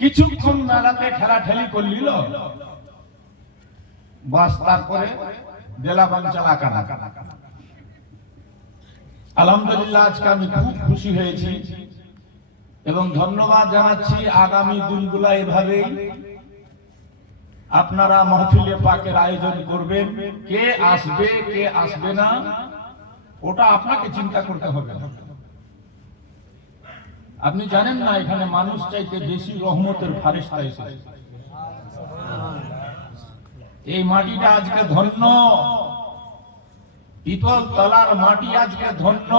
কিছুক্ষণ মেলাতে ঠেলাঠেলি করলিল, বাস তারপরে জেলা বাঞ্চালা কানা। আলহামদুলিল্লাহ আজকে আমি খুব খুশি হয়েছি এবং ধন্যবাদ জানাচ্ছি। আগামী দিনগুলো এভাবেই আপনারা মাহফিলে পাকের আয়োজন করবেন। কে আসবে কে আসবে না ওটা আপনাকে চিন্তা করতে হবে। আপনি জানেন না এখানে মানুষ চাইতে বেশি রহমতের ফারেস্তা এসেছে। এই মাটিটা আজকে ধন্য, পিপল তলার মাটি আজকে ধন্য,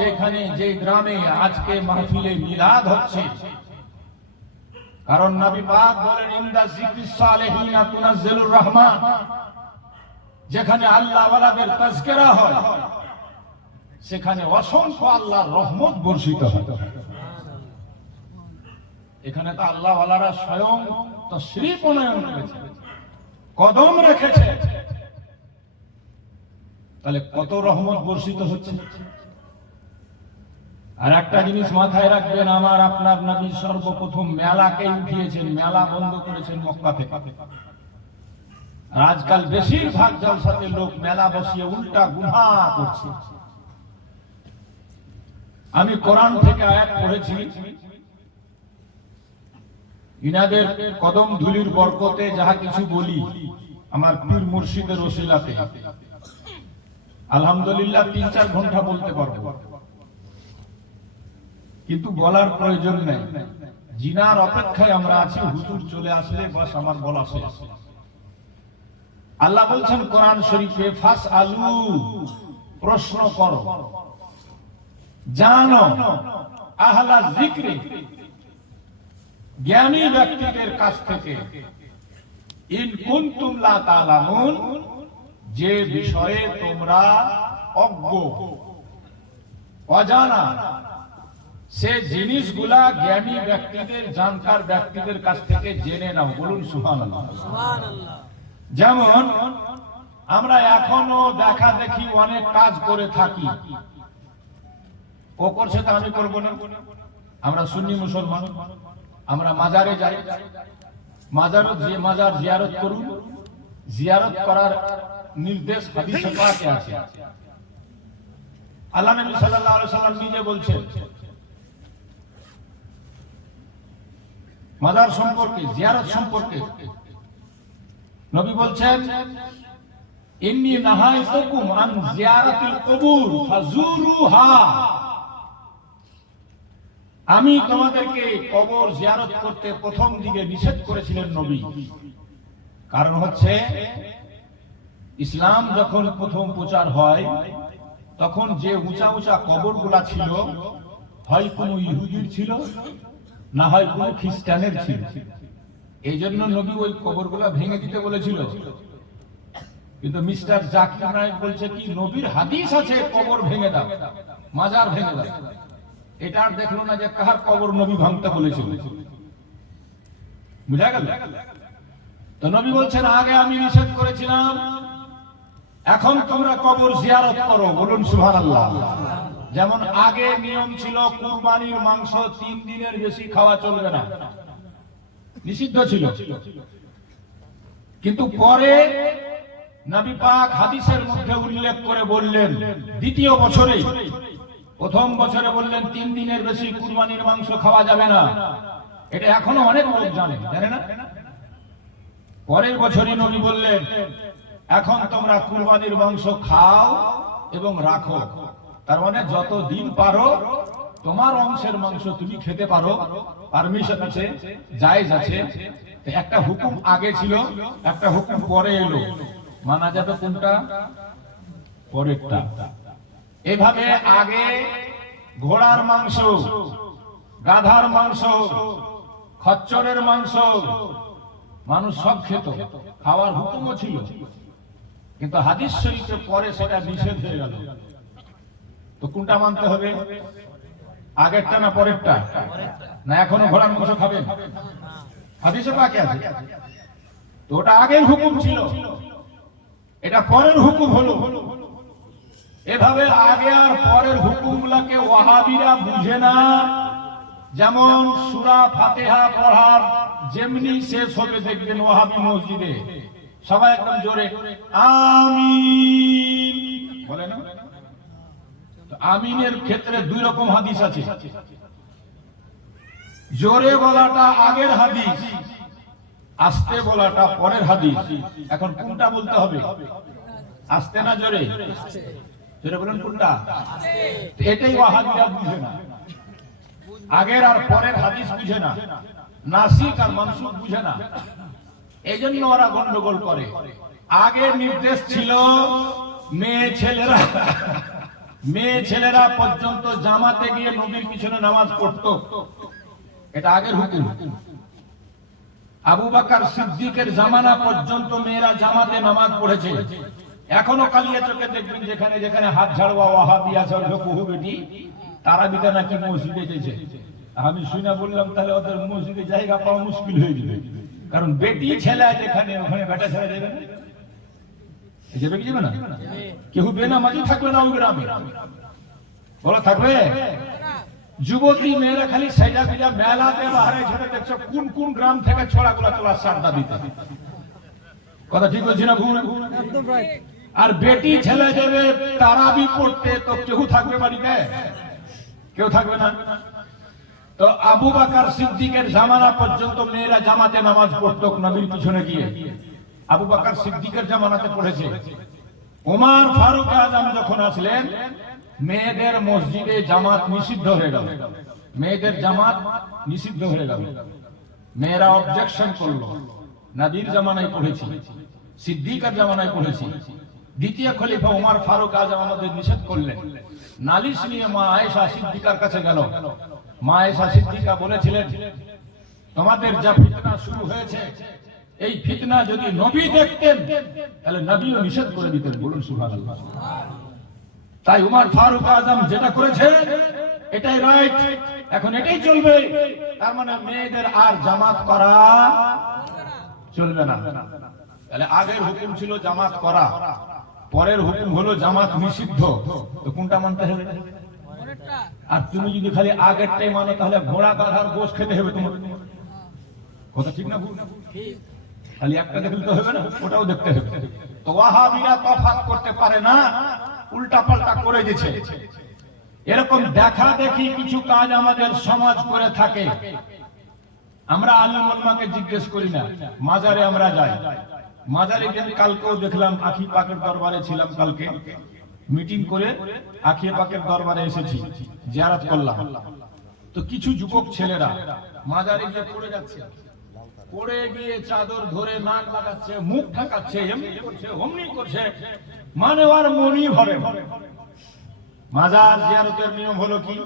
যেখানে যে গ্রামে আজকে মাহফিলে মিলাদ হচ্ছে। কারণ নবী পাক বলেন ইনদা যিকরিস সালিহিনা তুনাজ্জিলুর রাহমা, যেখানে আল্লাহ ওয়ালাদের তাজকিরা হয় সেখানে অসংখ্য আল্লাহর রহমত বর্ষিত হয়। এখানে তো আল্লাহ ওয়ালারা স্বয়ং তাশরীফ উন্নয়ন করেছে, কদম রেখেছে, তাহলে কত রহমত বর্ষিত হচ্ছে। আর একটা জিনিস মাথায় রাখবেন, আমার আপনার নবী সর্বপ্রথম মেলাকে উঠিয়েছেন, মেলা বন্ধ করেছেন মক্কা থেকে। আর আজকাল বেশিরভাগ জলসাতে লোক মেলা বসিয়ে উল্টা গুনাহ করছে। আমি কোরআন থেকে আয়াত পড়েছি, ইনাদের কদম ধুলির বরকতে যাহা কিছু বলি আমার পীর মুর্শিদের ওসিলাতে আলহামদুলিল্লাহ ৩-৪ ঘন্টা বলতে পারবো, কিন্তু বলার প্রয়োজন নেই। জিনার অপেক্ষায় আমরা আছি, হুজুর চলে আসলে বাস আমার বলা শেষ। আল্লাহ বলছেন কোরআন শরীফে, ফাসআলু, প্রশ্ন করো, জানো, আহলা যিকরি, জ্ঞানী ব্যক্তিদের কাছ থেকে, ইন কুনতুম লা তা'লামুন, যে বিষয়ে তোমরা অজ্ঞ অজানা, সে জিনিসগুলা জ্ঞানী ব্যক্তিদের, জানকার ব্যক্তিদের কাছ থেকে জেনে নাও। বলুন সুবহানাল্লাহ। যেমন আমরা এখনো দেখা দেখি অনেক কাজ করে থাকি, ও করছে তা আমি করবো না। আমরা সুন্নি মুসলমান, আমরা মাজারে যাই, মাজার জিয়ারত করুন। জিয়ারত করার নির্দেশ হাদিসে পাকে আছে। আল্লাহ নবী সাল্লাল্লাহু আলাইহি সাল্লাম নিজে বলছেন মাজার সম্পর্কে, জিয়ারত সম্পর্কে। নবী বলছেন, ইন্নী নাহাইতুকুম আন জিয়ারাতিল কুবুর ফাজুরুহা, আমি তোমাদেরকে কবর জিয়ারত করতে প্রথম দিকে নিষেধ করেছিলেন নবী। কারণ হচ্ছে ইসলাম যখন প্রথম প্রচার হয় তখন যে উঁচা উঁচা কবরগুলা ছিল, হয় কোনো ইহুদির ছিল, না হয় কোনো খ্রিস্টানের ছিল। এই জন্য নবী ওই কবরগুলা ভেঙে দিতে বলেছিল। কিন্তু মিস্টার জাকির নায়েক বলছে কি, নবীর হাদিস আছে কবর ভেঙে দাও, মাজার ভেঙে দাও। এটা আর দেখলো না যে কাহার কবর নবী ভাঙতে বলেছিল। বুঝা গেল? তো নবী বলছেন, আগে আমি নিষেধ করেছিলাম, এখন তোমরা কবর জিয়ারত করো। বলুন সুবহানাল্লাহ। যেমন আগে নিয়ম ছিল কুরবানির মাংস 3 দিনের বেশি খাওয়া চলবে না, নিষিদ্ধ ছিল। কিন্তু পরে নবী পাক হাদিসের মধ্যে উল্লেখ করে বললেন, দ্বিতীয় বছরে, প্রথম বছরে বললেন 3 দিনের বেশি কুরবানির মাংস খাওয়া যাবে না। এটা এখনো অনেক লোক জানে না। পরের বছরই নবী বললেন, এখন তোমরা কুরবানির মাংস খাও এবং রাখো। তার মানে যত দিন পারো তোমার অংশের মাংস তুমি খেতে পারো, পারমিশন আছে, জায়েজ আছে। একটা হুকুম আগে ছিল, একটা হুকুম পরে এলো, মানা যাবে কোনটা? পরেরটা। এভাবে আগে ঘোড়ার মাংস, গাধার মাংস, খচ্চরের মাংস মানুষ সব খেত, খাওয়ার হুকুমও ছিল। কিন্তু হাদিস শরীফে পরে সেটা নিষেধ হয়ে গেল। তো কোনটা মানতে হবে? আগেরটা না পরেরটা? না এখনো ঘোড়ার মাংস খাবেন? হাদিসে পাকে আছে। তো ওটা আগের হুকুম ছিল, এটা পরের হুকুম হলো। এভাবে আগে আর পরের হুকুমগুলোকে ওয়াহাবিরা বুঝে না যেমন সূরা ফাতিহা পড়ার যেমনি শেষ হবে দেখবেন ওয়াহাবি মসজিদে সবাই একদম জোরে আমিন বলে না। তো আমিনের ক্ষেত্রে দুই রকম হাদিস আছে। জোরে বলাটা আগের হাদিস, আস্তে বলাটা পরের হাদিস। এখন কোনটা বলতে হবে? আস্তে না জোরে? জোরে বলেন কোনটা? এটাই ওয়াহাবিরা বুঝে না, আগের আর পরের হাদিস বুঝে না, নাসিক আর মানসুখ বুঝে না, এই জন্য ওরা গন্ডগোল করে। আগের নির্দেশ ছিল মেয়ে ছেলেরা পর্যন্ত জামাতে গিয়ে নবীর পিছনে নামাজ পড়তো, এটা আগের হুকুম। আবু বকর সিদ্দিকের জামানা পর্যন্ত মেয়েরা জামাতে নামাজ পড়েছে। এখনো কালিয়া চোখে দেখবেন যেখানে যেখানে হাত ঝাড়ুয়া ওয়াহাবি আছে বহু বেটি তারা বিটা নাকি মসজিদে গেছে। আমি শুনে বললাম তাহলে ওদের মসজিদে জায়গা পাওয়া মুশকিল হয়ে যাবে, কারণ বেটি ছেলে যেখানে ওখানে বেটা ছেলে যাবে না, যাবে কি যাবে না? কেউ বেনামাজি থাকবে না ওই গ্রামে, বলা থাকবে? যুবতী মেয়েরা খালি সাইডা ফিজা মেলাতে বাহারে ছেড়ে দেখছো কোন কোন গ্রাম থেকে ছড়াগুলা তোলা সারদা দিতে। কথা ঠিক বলছি না ভুল? আর বেটি ছেলে যাবে তারাবি পড়তে, তো কেউ থাকবে বাড়িতে? কেউ থাকবে না। তো আবু বকর সিদ্দিকের জামানা পর্যন্ত মেয়েরা জামাতে নামাজ পড়তো নবীর পিছনে গিয়ে। আবু বকর সিদ্দিকের জামানাতে পড়েছে। ওমর ফারুক আজম যখন আসলেন মেয়েদের মসজিদে জামাত নিষিদ্ধ হয়ে গেল, মেয়েদের জামাত নিষিদ্ধ হয়ে গেল। মেয়েরা অবজেকশন করলো, নবীর জামানায় পড়েছি, সিদ্দিকের জামানায় পড়েছি। দ্বিতীয় খলিফা ওমর ফারুক আজম আমাদের নিষেধ করলেন। নালিশ নিয়ে মা আয়েশা সিদ্দিকার কাছে গেল। মা আয়েশা সিদ্দিকা বলেছিলেন তোমাদের যা ফিতনা শুরু হয়েছে, এই ফিতনা যদি নবী দেখতেন তাহলে নবীও নিষেধ করে দিতেন। বলুন সুবহানাল্লাহ। তাই ওমর ফারুক আজম যেটা করেছে এটাই রাইট, এখন এটাই চলবে। তার মানে মেয়েদের আর জামাত করা চলবে না। তাহলে আগের হুকুম ছিল জামাত করা, পরের হুকুম হলো জামাত নিষিদ্ধ। তো কোনটা মানতে হবে? আর তুমি যদি খালি আগেরটাই মানো তাহলে ঘোড়া গাধার গোশ খেতে হবে তোমার। কথা ঠিক না ভুল? খালি একটা দেখলে তো হবে না, ওটাও দেখতে হবে। তো ওয়াহাবিরা তফাৎ করতে পারে না, উল্টা পাল্টা করে দিয়েছে। এরকম দেখা দেখি কিছু কাজ আমাদের সমাজ করে থাকে। আমরা আলেম ওলামাকে জিজ্ঞেস করি না, মাজারে আমরা যাই। মাজারে গেলে কালকেও দেখলাম, আখি পাকের দরবারে ছিলাম, কালকে মিটিং করে আখি পাকের দরবারে এসেছি, জিয়ারত করলাম। তো কিছু যুবক ছেলেরা মাজারে গিয়ে পড়ে যাচ্ছে, পড়ে গিয়ে চাদর ধরে নাক লাগাচ্ছে, মুখ ঢাকাচ্ছে, এমনি করছে অমনি করছে, মানে আর মনই ভরে। মাজার জিয়ারতের নিয়ম হলো কি,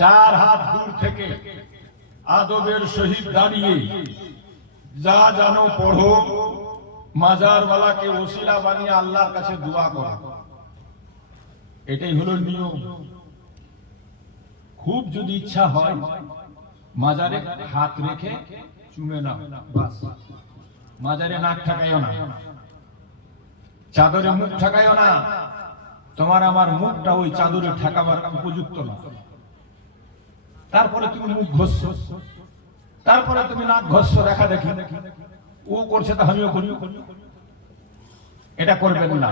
4 হাত দূর থেকে আদবের সহিত দাঁড়িয়ে যা জানো পড়ো, মাজারওয়ালাকে ওসিলা বানিয়ে আল্লাহর কাছে দোয়া করো। এটাই হলো নিয়ম। খুব যদি ইচ্ছা হয় মাজারে হাত রেখে চুমে নাও, বাস। মাজারে নাক ঠাকাইও না, চাদরে মুখ ঠাকাইও না। তোমার আমার মুখটা ওই চাদরে ঠাকাবার উপযুক্ত না। তারপরে তুমি মুখ ঘষছো, তারপরে তুমি নাক ঘষছো, দেখা দেখি ও করছে তা আমিও করি, এটা করবেন না।